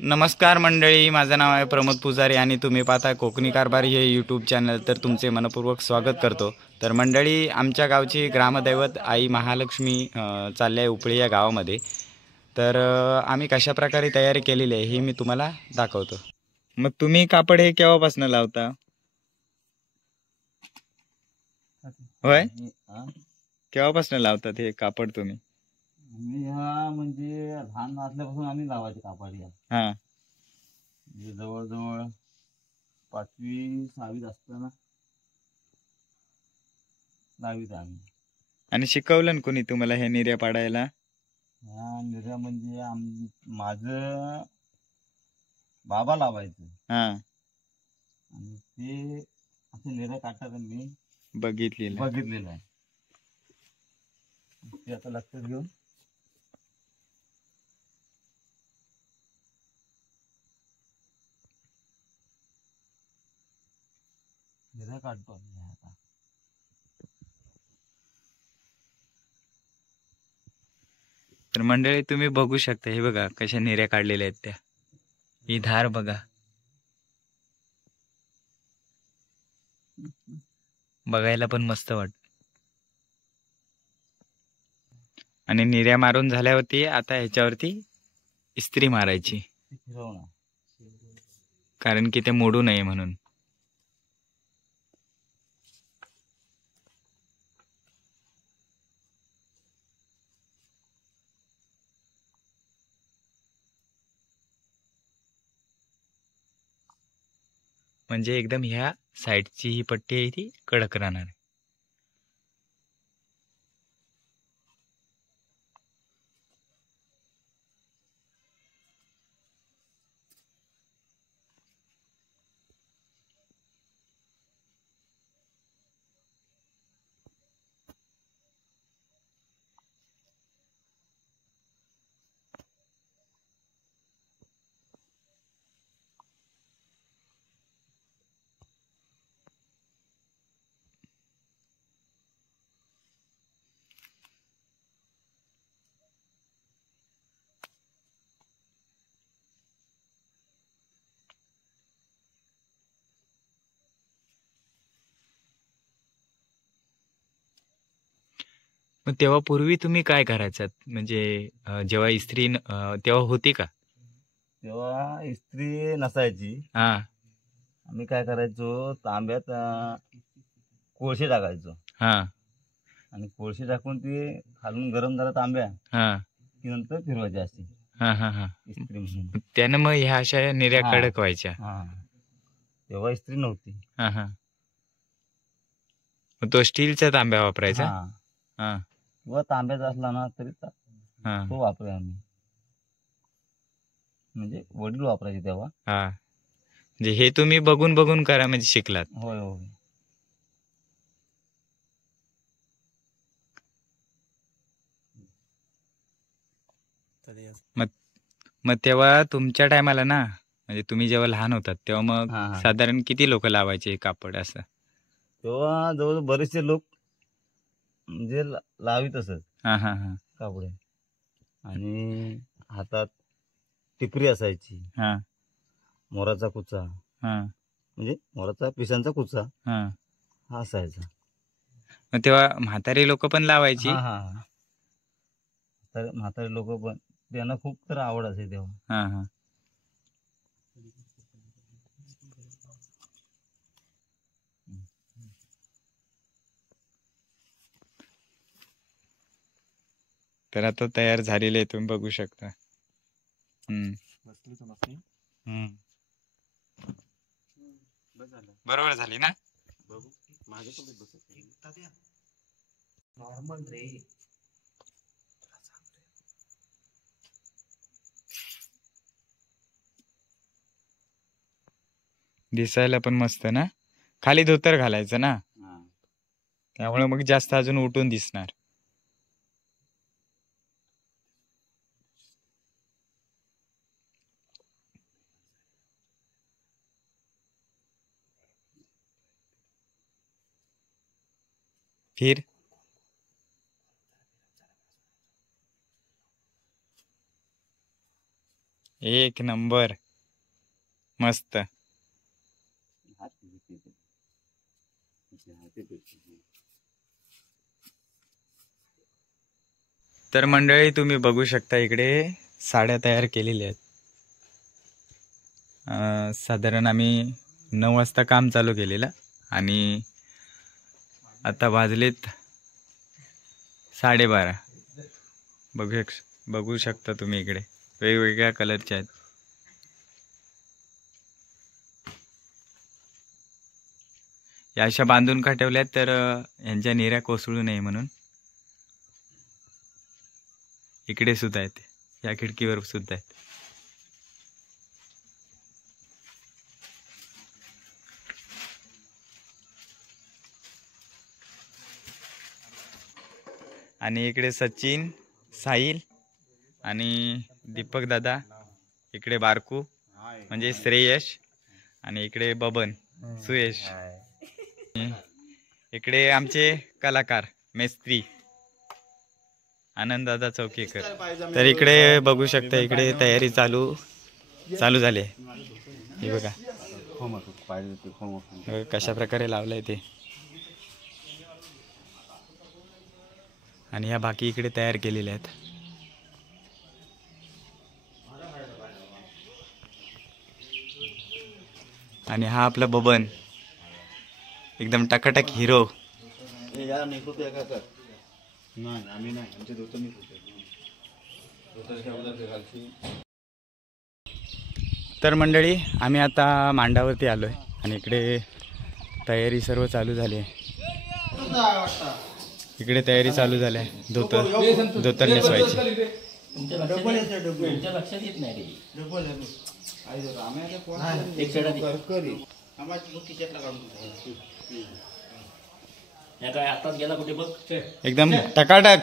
नमस्कार मंडळी, माझं नाव आहे प्रमोद पुजारी आणि तुम्ही पाहता कोकणी कारभारी हे यूट्यूब चॅनल. तर तुमचे मनपूर्वक स्वागत करतो. तर मंडळी, आमच्या गावची ग्रामदैवत आई महालक्ष्मी चालली आहे उपळी या गावामध्ये. तर आम्ही कशाप्रकारे तयारी केलेली आहे ही मी तुम्हाला दाखवतो. मग तुम्ही कापड हे केव्हापासून लावता? होय, केव्हापासून लावतात हे कापड तुम्ही? मी हा म्हणजे लहान असल्यापासून आम्ही लावायचे कापड या हां. म्हणजे जवळजवळ 5वी 6वीत असताना लावीत आम्ही. आणि शिकवलं ना कोणी तुम्हाला हे निर्या पाडायला? ह्या निर्या म्हणजे माझं बाबा लावायचं हां, आणि ते असे निर्या काढताना मी बघितलेलं. बघितलेलं आहे. ते आता लक्षात घेऊन निर्या काढतो आम्ही आता. तर मंडळी, तुम्ही बघू शकता, हे बघा कशा निर्या काढलेल्या आहेत त्या. ही धार बघा, बघायला पण मस्त वाटत. आणि निर्या मारून झाल्यावरती आता ह्याच्यावरती इस्त्री मारायची, ते फिरवणार. कारण की ते मोडू नये म्हणून. म्हणजे एकदम ह्या साईडची ही पट्टी आहे ती कडक राहणार. मग तेव्हा पूर्वी तुम्ही काय करायचात? म्हणजे जेव्हा इस्त्री तेव्हा होती का? तेव्हा इस्त्री नसायची. हा. आम्ही काय करायचो, तांब्यात कोळसे टाकायचो हा. आणि कोळसे टाकून ते खालून गरम झाला तांब्या हा. की नंतर फिरवायचे असते हा. हा. हा. इस्त्री म्हणून. त्यानं मग ह्या अशा निर्या हा कडक व्हायच्या. हा तेव्हा इस्त्री नव्हती. हा. हा. मग तो स्टीलचा तांब्या वापरायचा? हा हा. किंवा तांब्याचा असला ना तरी हा. तो वापरूया आम्ही. म्हणजे वडील वापरायचे तेव्हा. हा. म्हणजे हे तुम्ही बघून बघून करा म्हणजे शिकलात. होय होय. मग मग तेव्हा तुमच्या टायमाला ना, म्हणजे तुम्ही जेव्हा लहान होतात तेव्हा मग हा हा साधारण किती लोक लावायचे हे कापड असं? तेव्हा जवळ बरेचसे लोक म्हणजे लावीत असत हा. हा. हा. कापडे. आणि हातात टिपरी असायची, हा. मोराचा कुचा, हा. म्हणजे मोराचा पिसांचा कुचा हा. हा असायचा. मग तेव्हा म्हातारी लोक पण लावायची? हा हा हा. तर म्हातारे लोक पण त्यांना खूप तर आवड असे तेव्हा. हा. हा. तर आता तयार झालेले आहे, तुम्ही बघू शकता. हम्म. बरोबर झाली ना? नॉर्मल रे. दिसायला पण मस्त ना. खाली धोतर घालायचं ना, त्यामुळे मग जास्त अजून उठून दिसणार. फिर एक नंबर, मस्त. तर मंडळी तुम्ही बघू शकता इकडे साड्या तयार केलेल्या आहेत. साधारण आम्ही 9 वाजता काम चालू केलेलं आणि आता वाजलेत 12:30. बघू शकता तुम्ही इकडे वेगवेगळ्या कलरच्या आहेत. या अशा बांधून का ठेवल्यात तर यांच्या निऱ्या कोसळू नये म्हणून. इकडे सुद्धा आहेत, या खिडकीवर सुद्धा आहेत. आणि इकडे सचिन, साहिल आणि दीपक दादा, इकडे बारकू म्हणजे श्रेयश आणि इकडे बबन सुयश. इकडे आमचे कलाकार मेस्त्री आनंद दादा चौकीकर. तर इकडे बघू शकता इकडे तयारी चालू झाली आहे. हे बघा कशा प्रकारे लावलंय ते. आणि ह्या बाकी इकडे तयार केलेल्या आहेत. आणि हा आपला बबन एकदम टकाटक हिरो. तर मंडळी आम्ही आता मांडावरती आलोय आणि इकडे तयारी सर्व चालू झाली आहे. इकडे तयारी चालू झाली आहे धोतर नेसवायची. एकदम टकाटक.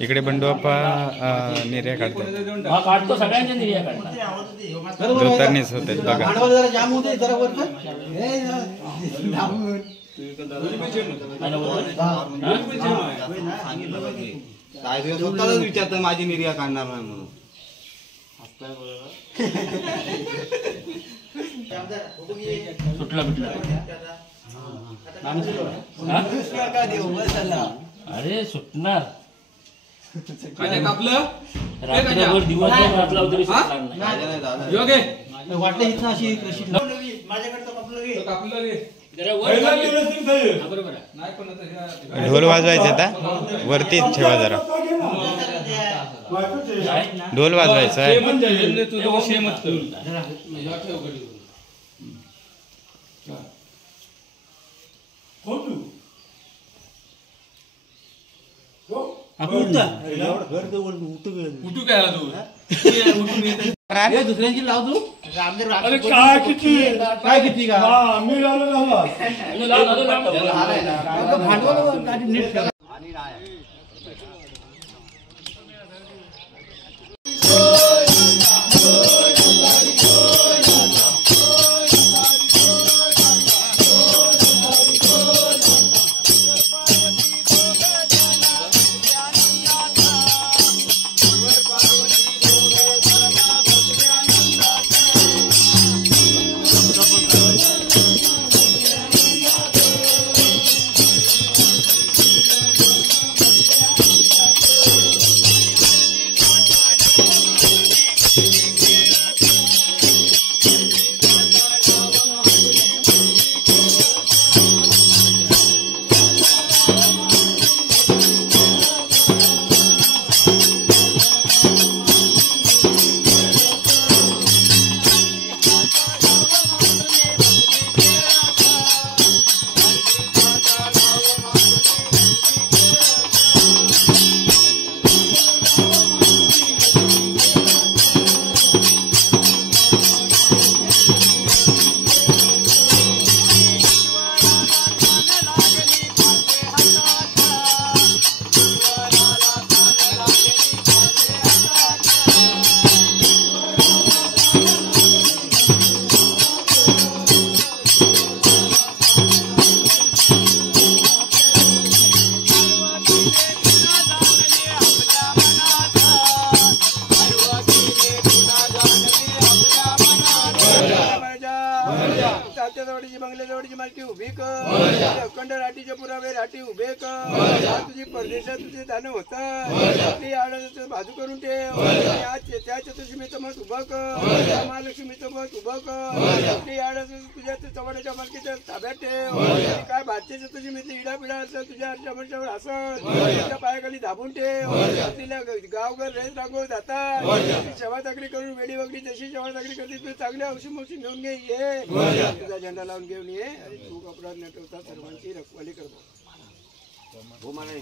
इकडे बंडूप्पा निर्या काढतात, धोतर नेसवतात बघा. स्वतःच विचारतो माझी निर्या काढणार नाही म्हणून. अरे सुटणार रात्रभर दिवसभर तरी वाटलं इथं अशी ढोल वाजवायचे आता वरती ठेवा जरा. ढोल वाजवायचा आहे. दुसऱ्यांची लाव तू काय किती का बंगल्या जवळची मालकी उभी कर अखंड राठीचे पुरावे राठी उभे कर तुझी परदेशात तुझे दान होतात ती आडाचं बाजू करून ठेव आज त्या चतुर्शीमीचं मत उभं कर त्या महालक्ष्मीचं मत उभं कर ती आडाचं तुझ्या चव्हाण्याच्या मालकीच्या ताब्यात ठेव काय भातच्या चतुर्शीमीतली इडा पिढा असं तुझ्या आरशावर असत तुझ्या पायाखाली दाबून ठेव तिला गावघर रेस रांगोळ जातात शेवा चाकरी करून वेडी वगडी जशी शेवा चाकरी करते तू चांगल्या औषध मौषध घेऊन घे ये तुझा झेंडा लावून घेऊन ये आणि तू कपडा नटवता सर्वांची रखवाली करतो हो मला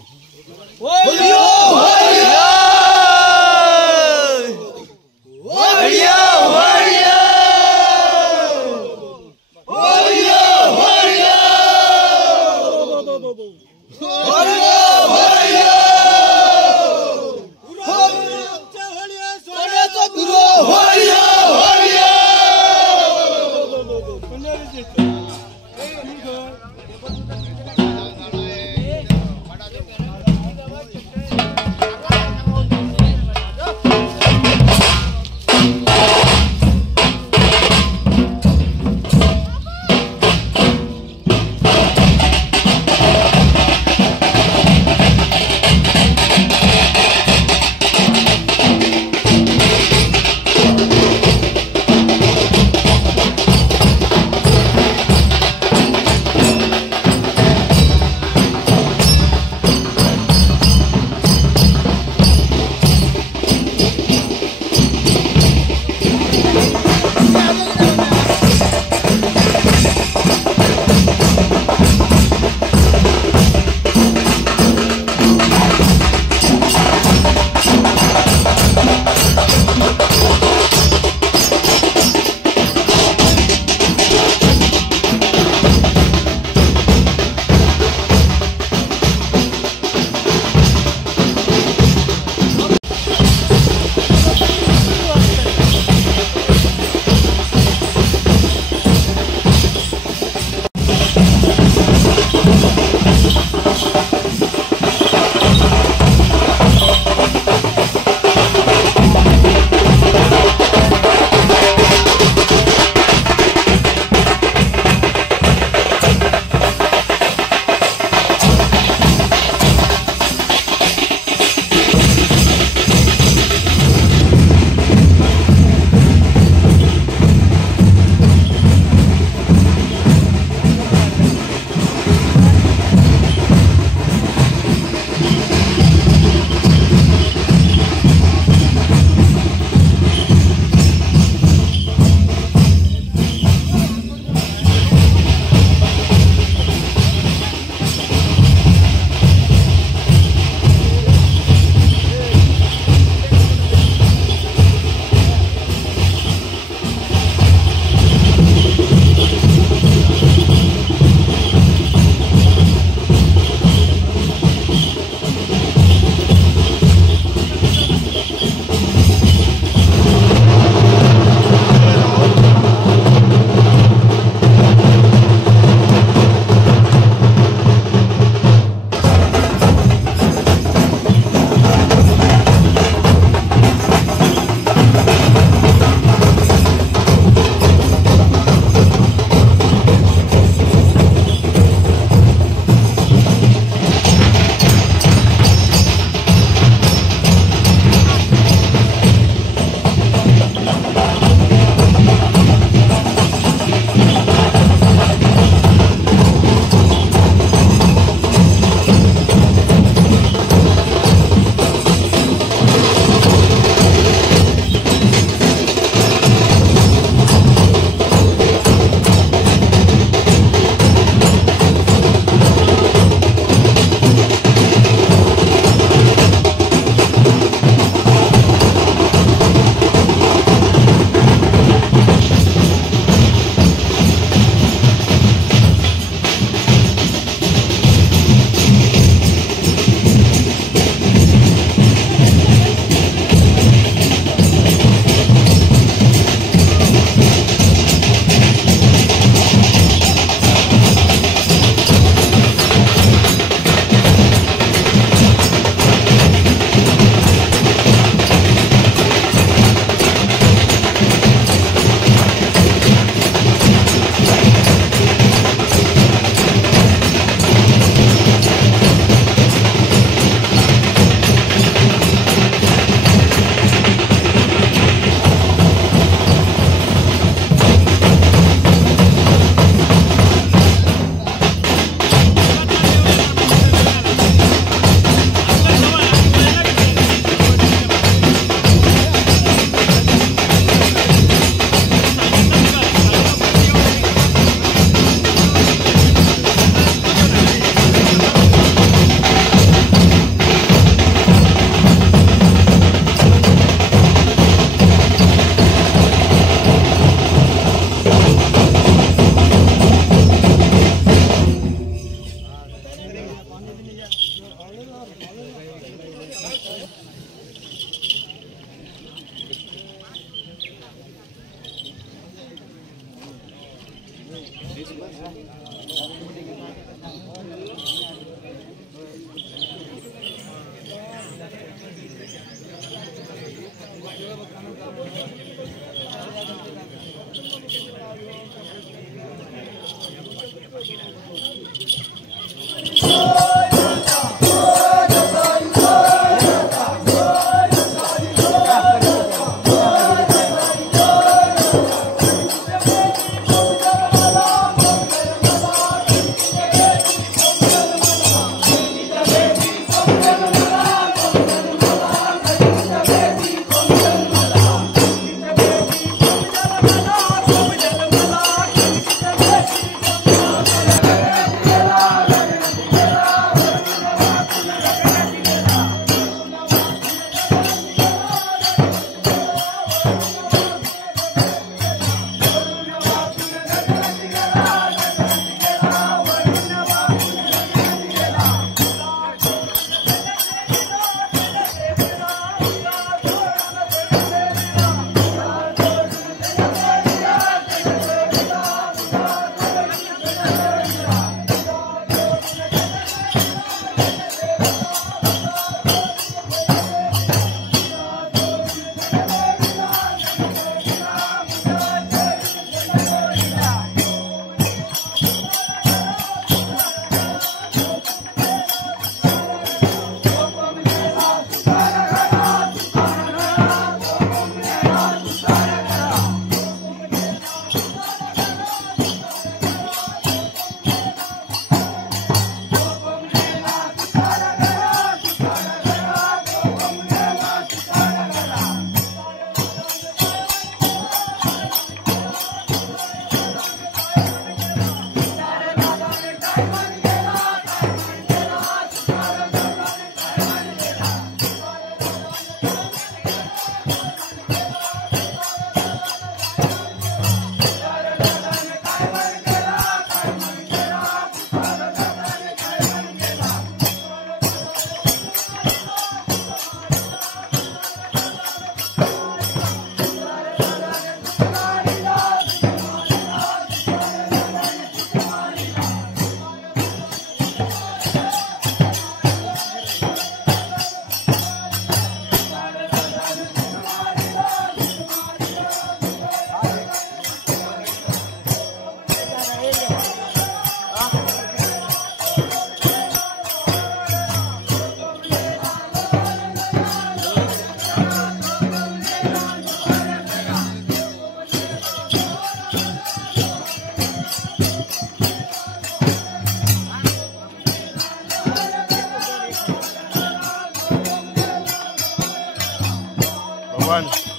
वन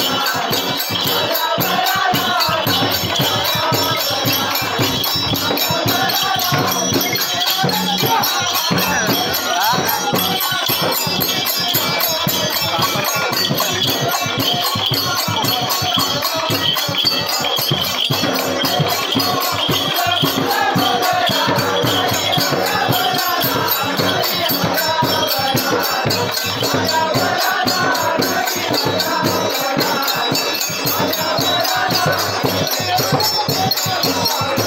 Thank you.